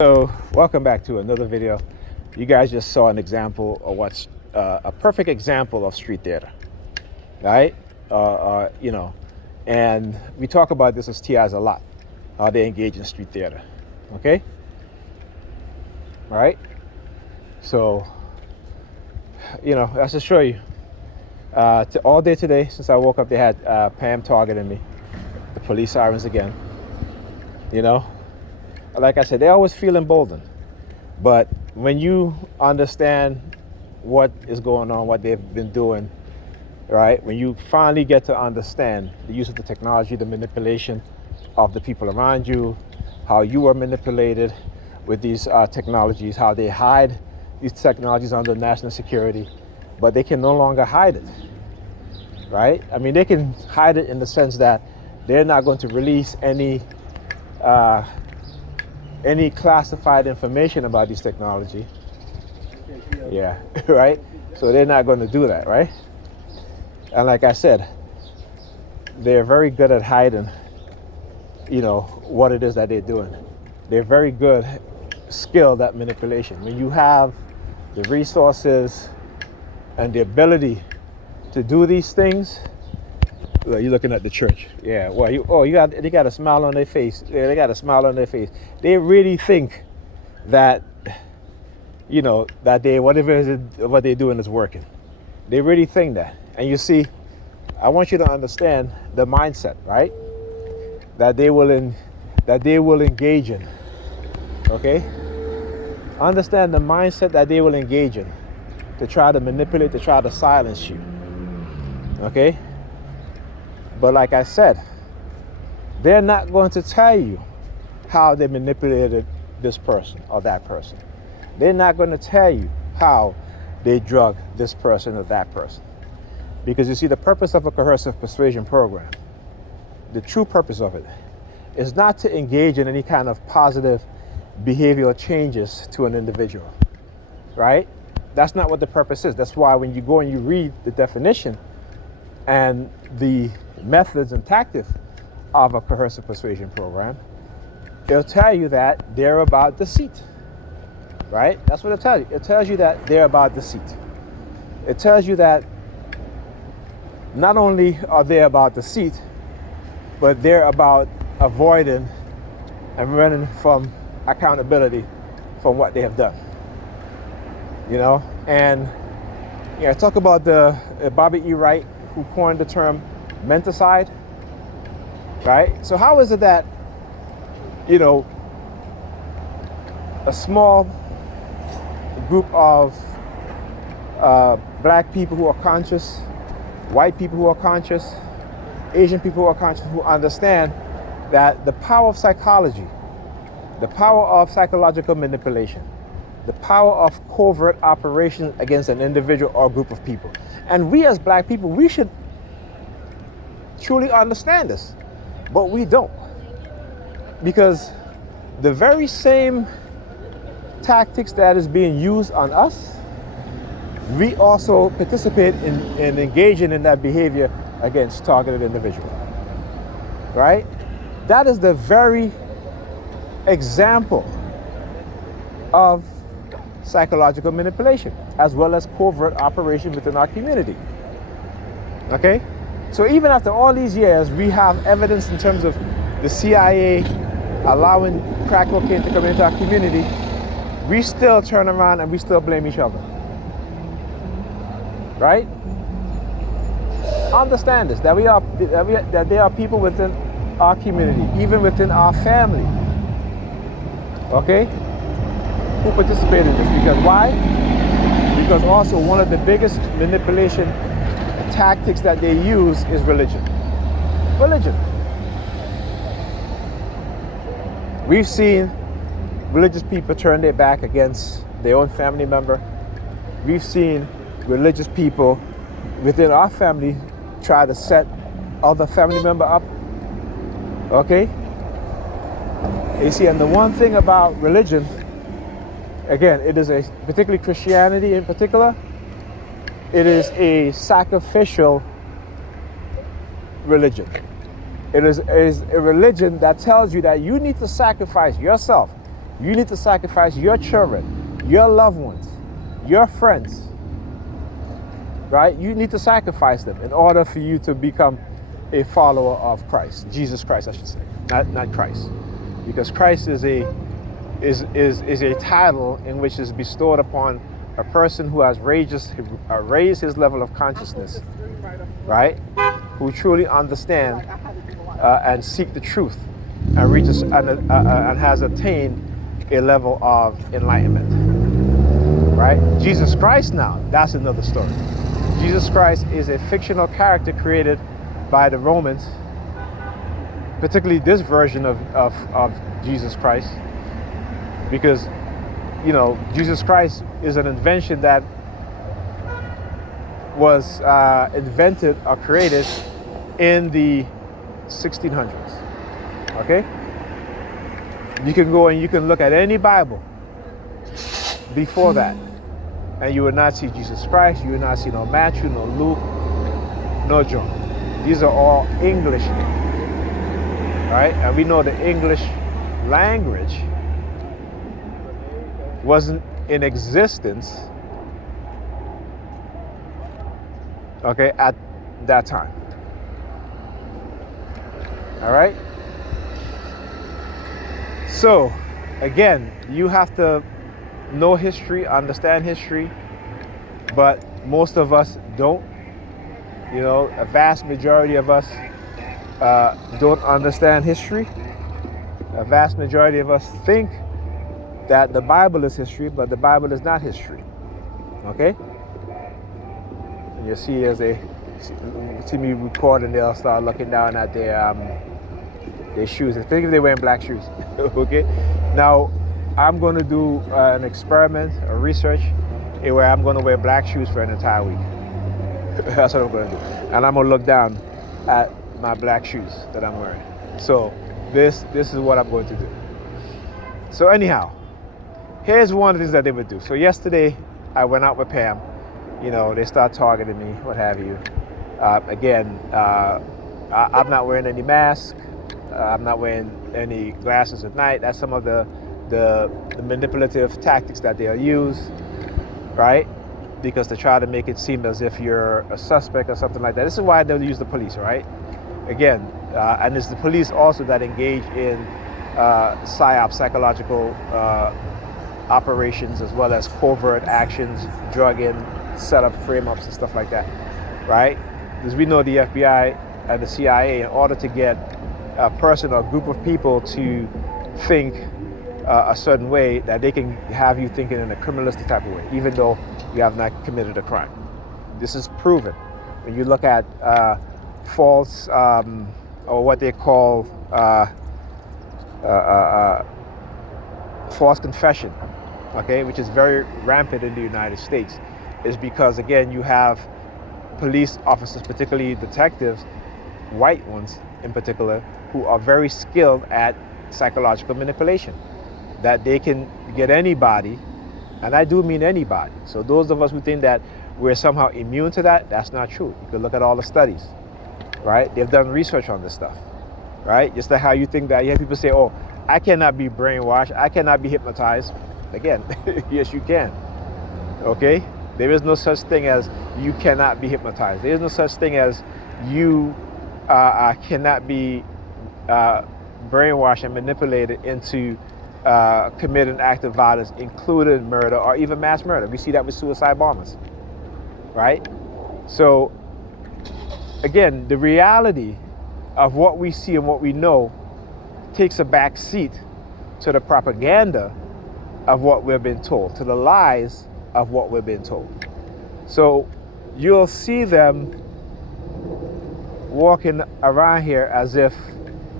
So welcome back to another video. You guys just saw an example of what's a perfect example of street theater, right? And we talk about this as TIs a lot, how they engage in street theater, okay? All right? So, let's just show you. All day today, since I woke up, they had Pam targeting me, the police sirens again, Like I said, they always feel emboldened. But when you understand what is going on, what they've been doing, right? When you finally get to understand the use of the technology, the manipulation of the people around you, how you are manipulated with these technologies, how they hide these technologies under national security, but they can no longer hide it, right? I mean, they can hide it in the sense that they're not going to release any classified information about this technology. Yeah, right? So they're not going to do that, right? And like I said, they're very good at hiding, what it is that they're doing. They're very good, skilled at manipulation. When you have the resources and the ability to do these things, well, you're looking at the church. Yeah. Well, they got a smile on their face. Yeah, they got a smile on their face. They really think that, that what they're doing is working. They really think that. And you see, I want you to understand the mindset, right? That they will engage in. Okay? Understand the mindset that they will engage in to try to manipulate, to try to silence you. Okay? But like I said, they're not going to tell you how they manipulated this person or that person. They're not going to tell you how they drug this person or that person. Because you see, the purpose of a coercive persuasion program, the true purpose of it, is not to engage in any kind of positive behavioral changes to an individual, right? That's not what the purpose is. That's why when you go and you read the definition and the methods and tactics of a coercive persuasion program, it'll tell you that they're about deceit, right? That's what it'll tell you. It tells you that they're about deceit. It tells you that not only are they about deceit, but they're about avoiding and running from accountability from what they have done. And talk about the Bobby E. Wright, who coined the term menticide, right? So how is it that, a small group of black people who are conscious, white people who are conscious, Asian people who are conscious, who understand that the power of psychology, the power of psychological manipulation, the power of covert operations against an individual or group of people. And we as black people, we should truly understand this, but we don't. Because the very same tactics that is being used on us, we also participate in engaging in that behavior against targeted individuals, right? That is the very example of psychological manipulation, as well as covert operation within our community. Okay? So even after all these years, we have evidence in terms of the CIA allowing crack cocaine to come into our community. We still turn around and we still blame each other. Right? Understand this, that there are people within our community, even within our family, okay, who participate in this. Because why? Because also one of the biggest manipulation tactics that they use is religion. Religion. We've seen religious people turn their back against their own family member. We've seen religious people within our family try to set other family member up. Okay? You see, and the one thing about religion, again, it is particularly Christianity in particular, it is a sacrificial religion. It is a religion that tells you that you need to sacrifice yourself, You need to sacrifice your children, your loved ones, your friends, right? You need to sacrifice them in order for you to become a follower of Christ, Jesus Christ, I should say, not Christ, because Christ is a title in which is bestowed upon a person who has raised his level of consciousness, right? Who truly understand and seek the truth and reaches and has attained a level of enlightenment, right? Jesus Christ now, that's another story. Jesus Christ is a fictional character created by the Romans, particularly this version of Jesus Christ, because, you know, Jesus Christ is an invention that was invented or created in the 1600s, okay? You can go and you can look at any Bible before that, and you will not see Jesus Christ, you will not see no Matthew, no Luke, no John. These are all English names, right? And we know the English language wasn't in existence, okay, at that time. All right? So, again, you have to know history, understand history, but most of us don't. You know, a vast majority of us don't understand history. A vast majority of us think that the Bible is history, but the Bible is not history. Okay? And you see as they see me recording, they'll start looking down at their shoes. I think if they're wearing black shoes. Okay? Now, I'm going to do an experiment, a research, where I'm going to wear black shoes for an entire week. That's what I'm going to do. And I'm going to look down at my black shoes that I'm wearing. So this is what I'm going to do. So anyhow, here's one of the things that they would do. So yesterday, I went out with Pam. You know, they start targeting me, what have you. Again, I'm not wearing any mask. I'm not wearing any glasses at night. That's some of the manipulative tactics that they'll use, right? Because they try to make it seem as if you're a suspect or something like that. This is why they'll use the police, right? Again, and it's the police also that engage in PSYOPS, psychological operations, as well as covert actions, drugging, setup, frame-ups, and stuff like that, right? Because we know the FBI and the CIA, in order to get a person or a group of people to think a certain way, that they can have you thinking in a criminalistic type of way, even though you have not committed a crime. This is proven. When you look at false, or what they call false confession, okay, which is very rampant in the United States, is because, again, you have police officers, particularly detectives, white ones in particular, who are very skilled at psychological manipulation, that they can get anybody, and I do mean anybody. So those of us who think that we're somehow immune to that, that's not true. You can look at all the studies, right? They've done research on this stuff, right? Just like how you think that you have people say, oh, I cannot be brainwashed, I cannot be hypnotized. Again, yes, you can, okay? There is no such thing as you cannot be hypnotized. There is no such thing as you cannot be brainwashed and manipulated into committing an act of violence, including murder or even mass murder. We see that with suicide bombers, right? So, again, the reality of what we see and what we know takes a back seat to the propaganda of what we've been told, to the lies of what we've been told. So you'll see them walking around here as if,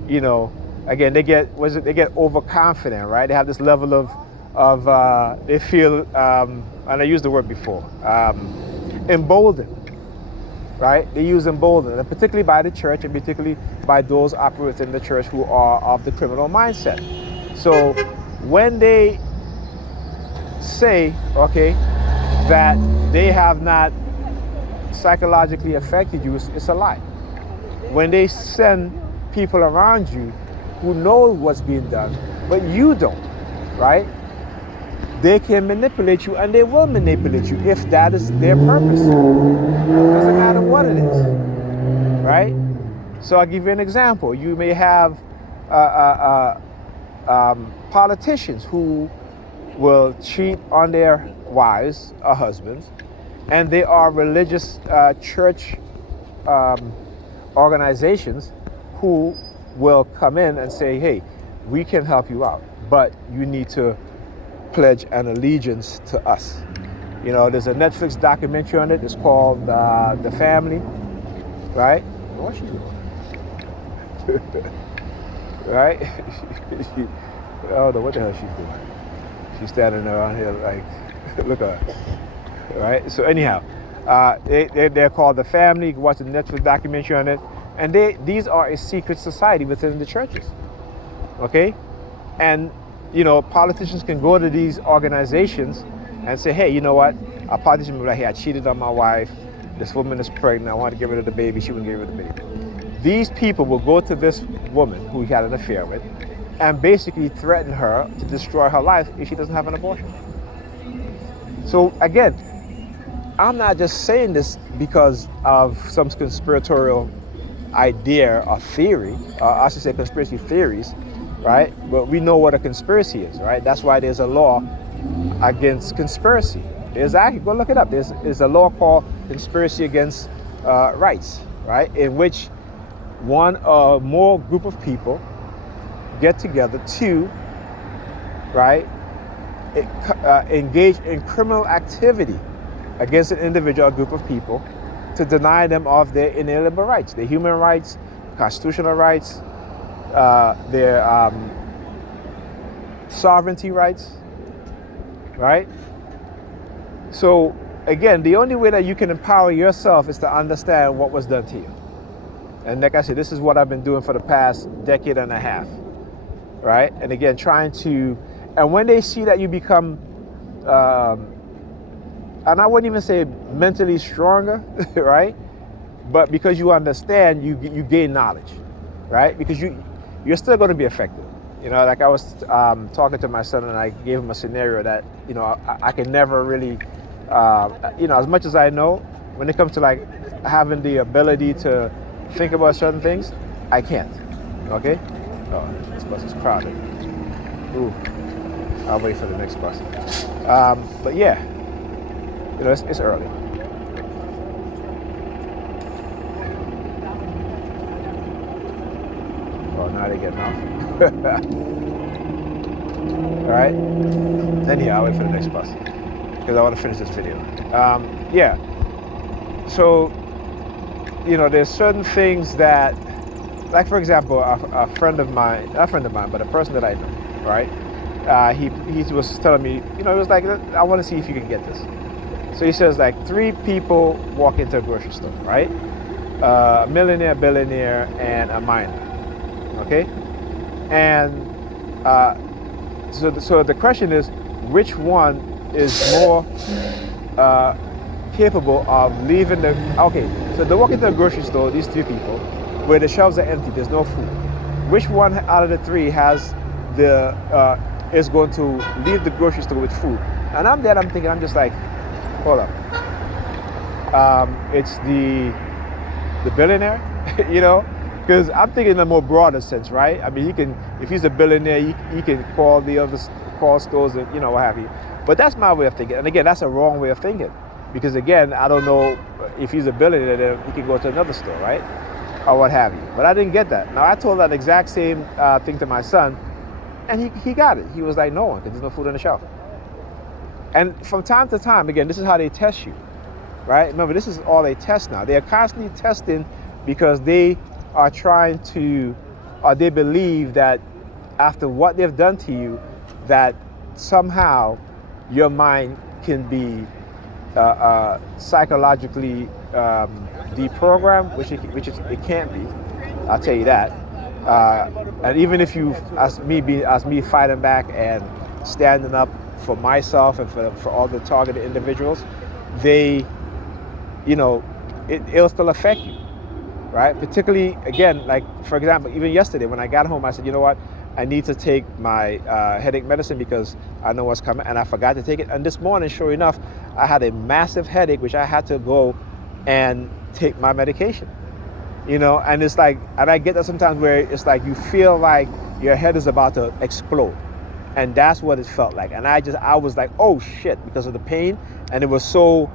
you know, again, they get overconfident, right? They have this level of they feel, and I used the word before, emboldened, right? They use emboldened, and particularly by the church, and particularly by those operating in the church who are of the criminal mindset. So when they say, okay, that they have not psychologically affected you, it's a lie. When they send people around you who know what's being done, but you don't, right? They can manipulate you, and they will manipulate you if that is their purpose. Doesn't matter what it is, right? So I'll give you an example. You may have politicians who will cheat on their wives or husbands, and they are religious church organizations who will come in and say, hey, we can help you out, but you need to pledge an allegiance to us. You know, there's a Netflix documentary on it. It's called The Family, right? What's she doing? Right? I don't know what the hell she's doing. She's standing around here like, look at her. Right? So anyhow, they're called The Family. You can watch the Netflix documentary on it. And these are a secret society within the churches. Okay? And, you know, politicians can go to these organizations and say, hey, you know what? A politician will be like, hey, I cheated on my wife. This woman is pregnant. I want to get rid of the baby. She wouldn't get rid of the baby. These people will go to this woman who he had an affair with and basically threaten her to destroy her life if she doesn't have an abortion. So again, I'm not just saying this because of some conspiratorial idea or theory, I should say conspiracy theories, right? But we know what a conspiracy is, right? That's why there's a law against conspiracy. There's actually, go look it up. There's a law called conspiracy against rights, right? In which one or more group of people get together to, right, engage in criminal activity against an individual or group of people to deny them of their inalienable rights, their human rights, constitutional rights, their sovereignty rights, right? So again, the only way that you can empower yourself is to understand what was done to you. And like I said, this is what I've been doing for the past decade and a half, right? And again, trying to, and when they see that you become, and I wouldn't even say mentally stronger, right? But because you understand, you gain knowledge, right? Because you're still going to be affected. You know, like I was talking to my son, and I gave him a scenario that, you know, I can never really, you know, as much as I know, when it comes to like having the ability to think about certain things, I can't. Okay? Oh, this bus is crowded. Ooh, I'll wait for the next bus. But yeah, you know, it's early. Oh, now they're getting off. All right. Anyhow, I'll wait for the next bus because I want to finish this video. Yeah. So, you know, there's certain things that, like for example, a friend of mine, not a friend of mine, but a person that I know, right? He was telling me, you know, he was like, I want to see if you can get this. So he says like 3 people walk into a grocery store, right? A millionaire, billionaire, and a miner. Okay? And so the question is, which one is more capable of leaving the, okay, so they walk into a grocery store, these 3 people, where the shelves are empty, there's no food. Which one out of the 3 has the, is going to leave the grocery store with food? And I'm thinking, I'm just like, hold up. It's the billionaire, you know? Because I'm thinking in a more broader sense, right? I mean, he can, if he's a billionaire, he can call the other, call stores and, you know, what have you. But that's my way of thinking. And again, that's a wrong way of thinking. Because again, I don't know if he's a billionaire, then he can go to another store, right? Or what have you. But I didn't get that. Now, I told that exact same thing to my son, and he got it. He was like, no one, because there's no food on the shelf. And from time to time, again, this is how they test you, right? Remember, this is all they test now. They are constantly testing because they are trying to, or they believe that after what they've done to you, that somehow your mind can be psychologically deprogrammed, which it can't be. I'll tell you that. And even if you, as me fighting back and standing up for myself and for all the targeted individuals, they, you know, it'll still affect you, right? Particularly, again, like for example, even yesterday when I got home, I said, you know what? I need to take my headache medicine because I know what's coming, and I forgot to take it. And this morning, sure enough, I had a massive headache, which I had to go and take my medication. And it's like, and I get that sometimes where it's like you feel like your head is about to explode. And that's what it felt like. And I was like, oh shit, because of the pain. And it was so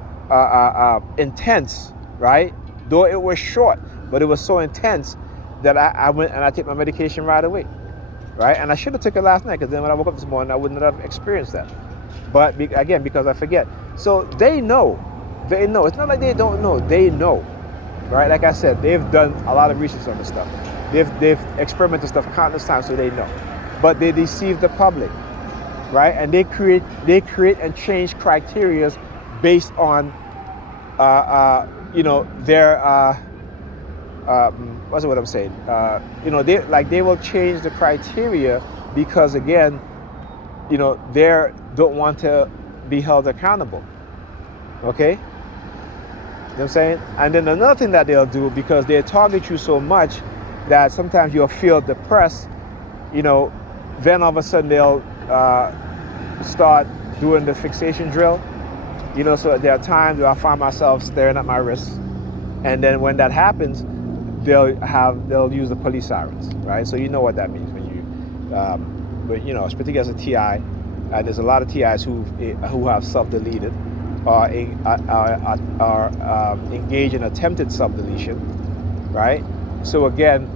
intense, right? Though it was short, but it was so intense that I went and I take my medication right away, right? And I should have took it last night, because then when I woke up this morning, I wouldn't have experienced that. But again, because I forget. So they know. It's not like they don't know. They know, right? Like I said, they've done a lot of research on this stuff. They've experimented stuff countless times, so they know. But they deceive the public, right? And they create and change criteria based on, their what's what I'm saying? They will change the criteria because, again, they don't want to be held accountable. Okay? You know what I'm saying? And then another thing that they'll do, because they target you so much that sometimes you'll feel depressed, then all of a sudden they'll start doing the fixation drill. So there are times where I find myself staring at my wrists, and then when that happens, they'll use the police sirens, right? So you know what that means when you, particularly as a TI, there's a lot of TIs who have self-deleted or engage in attempted self-deletion, right? So again,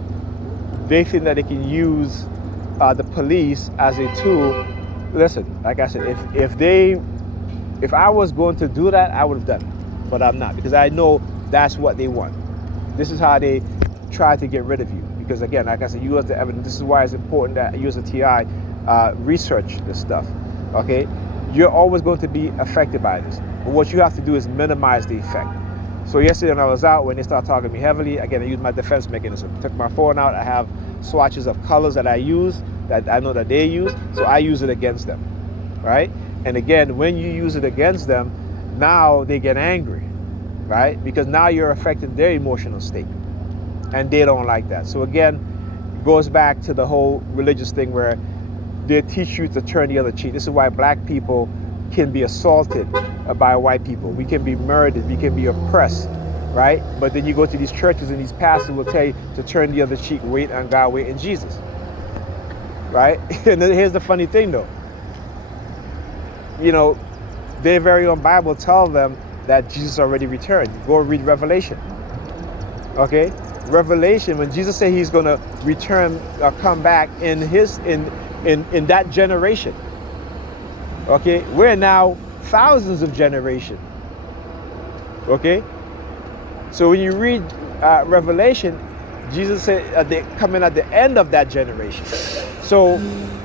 they think that they can use the police as a tool. Listen, like I said, if I was going to do that, I would have done it, but I'm not, because I know that's what they want. This is how they try to get rid of you, because again, like I said, you have the evidence. This is why it's important that you as a TI research this stuff. Okay, you're always going to be affected by this, but what you have to do is minimize the effect. So yesterday when I was out, when they started targeting me heavily, again, I used my defense mechanism. Took my phone out. I have swatches of colors that I use, that I know that they use, so I use it against them, right? And again, when you use it against them, now they get angry, right? Because now you're affecting their emotional state, and they don't like that. So again, it goes back to the whole religious thing where they teach you to turn the other cheek. This is why black people can be assaulted by white people. We can be murdered, we can be oppressed, right? But then you go to these churches and these pastors will tell you to turn the other cheek, wait on God, wait in Jesus, right? And then here's the funny thing though. Their very own Bible tells them that Jesus already returned. Go read Revelation. Okay? Revelation, when Jesus said he's going to return, come back in that generation. Okay? We're now thousands of generations. Okay? So when you read Revelation, Jesus said they're coming at the end of that generation. So,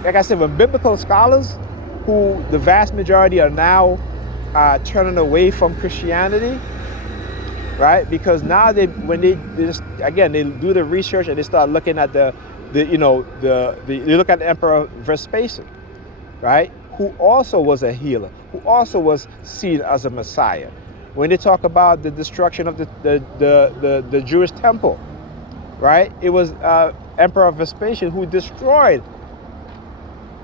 like I said, when biblical scholars, who the vast majority are now turning away from Christianity, right? Because now they do the research and they start looking at they look at the Emperor Vespasian, right? Who also was a healer, who also was seen as a Messiah. When they talk about the destruction of the Jewish temple, right? It was Emperor Vespasian who destroyed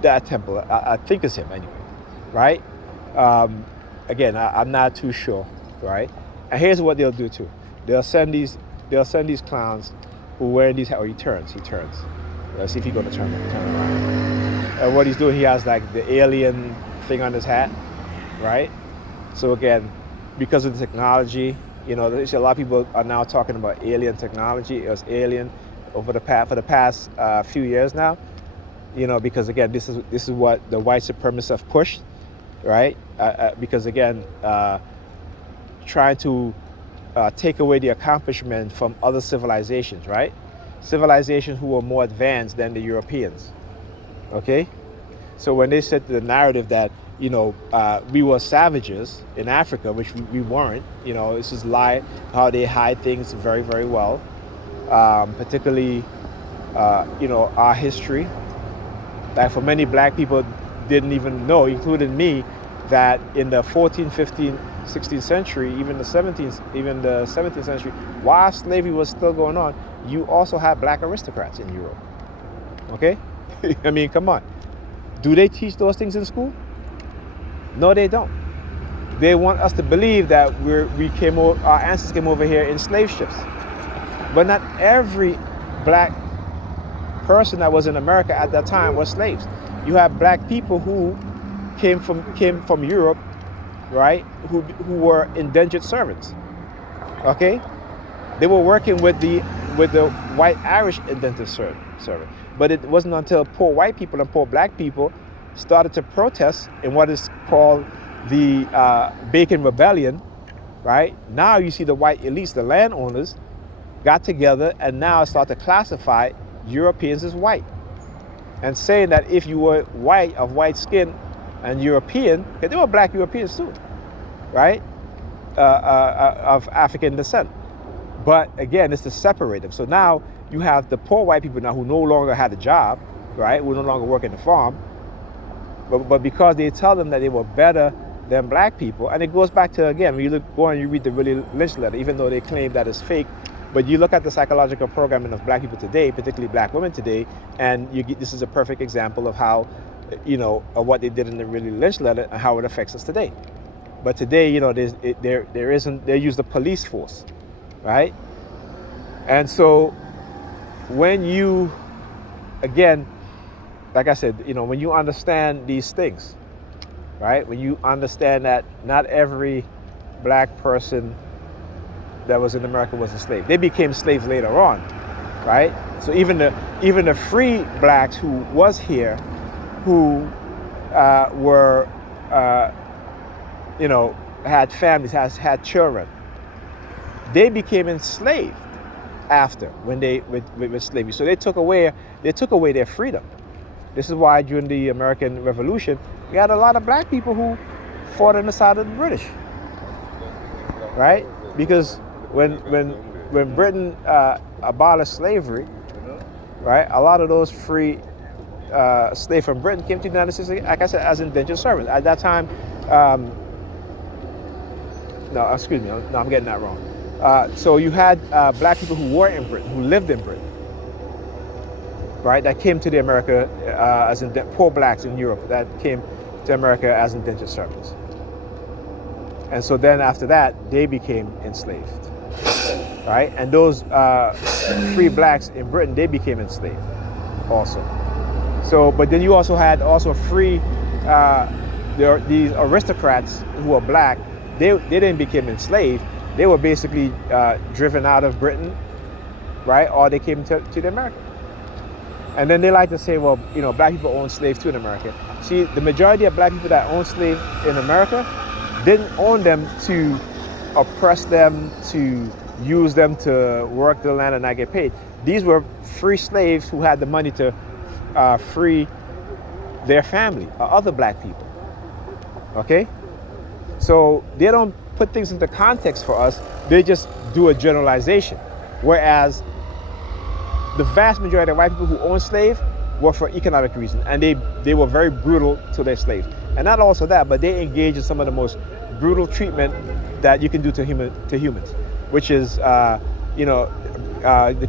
that temple. I think it's him anyway, right? Again, I'm not too sure, right? And here's what they'll do too. They'll send these clowns who wear these. Oh, he turns. Let's see if he's gonna turn around. And what he's doing, he has like the alien thing on his hat, right? So again, because of the technology, there's a lot of people are now talking about alien technology. It was alien for the past few years now. Because again, this is what the white supremacists have pushed, right? Because again, trying to take away the accomplishment from other civilizations, right? Civilizations who were more advanced than the Europeans, okay? So when they said the narrative that, we were savages in Africa, which we weren't, this is lie, how they hide things very, very well, particularly, our history. Like for many black people didn't even know, including me, that in the 14th, 15th, 16th century, even the 17th century, while slavery was still going on, you also had black aristocrats in Europe. Okay? I mean, come on. Do they teach those things in school? No, they don't. They want us to believe that our ancestors came over here in slave ships. But not every black person that was in America at that time was slaves. You have black people who came from Europe, right? Who were indentured servants. Okay, they were working with the white Irish indentured servant. But it wasn't until poor white people and poor black people started to protest in what is called the Bacon Rebellion, right? Now you see the white elites, the landowners, got together and now start to classify Europeans as white, and saying that if you were white, of white skin, and European, because there were black Europeans too, right, of African descent. But again, it's to separate them. So now you have the poor white people now who no longer had a job, right, who no longer work in the farm, but because they tell them that they were better than black people, and it goes back to, again, when you go and you read the Willie Lynch letter, even though they claim that it's fake, but you look at the psychological programming of black people today, particularly black women today, and this is a perfect example of how, of what they did in the Willie Lynch letter and how it affects us today. But today, they use the police force, right? And so when you, again, like I said, when you understand these things, right? When you understand that not every black person that was in America was a slave. They became slaves later on, right? So even the free blacks who was here, who were had families, had children, they became enslaved after when they with slavery. So they took away their freedom. This is why during the American Revolution, we had a lot of black people who fought on the side of the British, right? Because when Britain abolished slavery, right, a lot of those free slaves from Britain came to the United States, like I said, as indentured servants. At that time, I'm getting that wrong. So you had black people who were in Britain, who lived in Britain, right, that came to the America as poor blacks in Europe that came to America as indentured servants. And so then after that, they became enslaved, right? And those free blacks in Britain, they became enslaved also. So, but then you also had free, these aristocrats who were black, they didn't become enslaved. They were basically driven out of Britain, right? Or they came to the America. And then they like to say, well, black people own slaves too in America. See, the majority of black people that own slaves in America didn't own them to oppress them, to use them to work the land and not get paid. These were free slaves who had the money to free their family or other black people. Okay? So they don't put things into context for us. They just do a generalization. Whereas the vast majority of white people who owned slaves were for economic reasons, and they were very brutal to their slaves. And not also that, but they engaged in some of the most brutal treatment that you can do to humans, which is the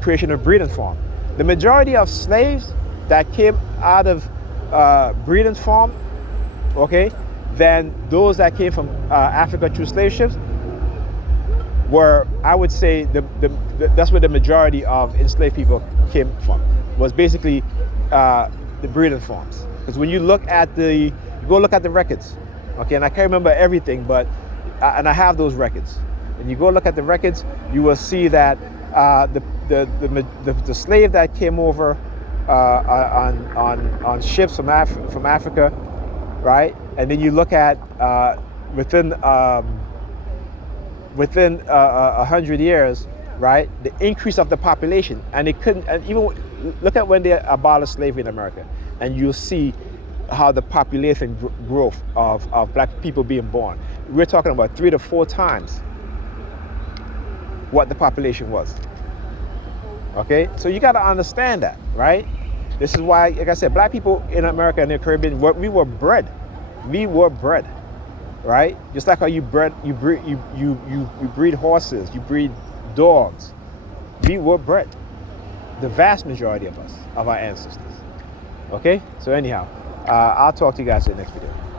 creation of breeding farm. The majority of slaves that came out of breeding farm, okay, than those that came from Africa through slave ships were, I would say, that's where the majority of enslaved people came from, was basically the breeding farms. Because when you go look at the records, okay, and I can't remember everything, but and I have those records. When you go look at the records, you will see that the slave that came over on ships from Africa, right? And then you look at within 100 years, right, the increase of the population, and even look at when they abolished slavery in America, and you'll see how the population growth of black people being born. We're talking about 3 to 4 times what the population was. Okay, so you got to understand that, right? This is why, like I said, black people in America and the Caribbean, we were bred, right? Just like how you breed horses, you breed dogs. We were bred. The vast majority of us, of our ancestors. Okay, so anyhow, I'll talk to you guys in the next video.